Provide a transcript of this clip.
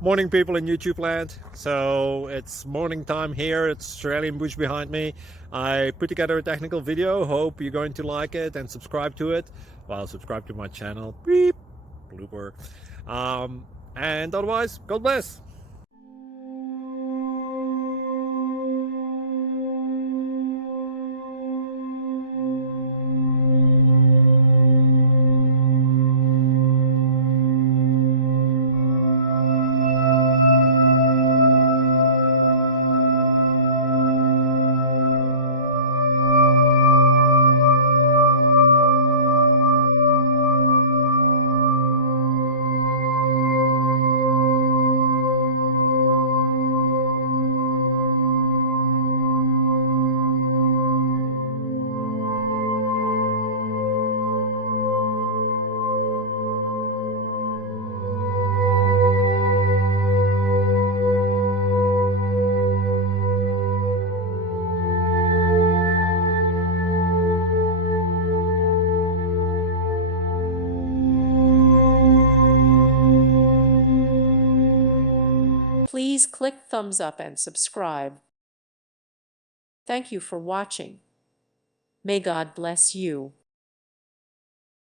Morning, people in YouTube land. So it's morning time here. It's Australian bush behind me. I put together a technical video. Hope you're going to like it and subscribe to it. Well, subscribe to my channel. Beep. Blooper. And otherwise, God bless. Please click thumbs up and subscribe. Thank you for watching. May God bless you.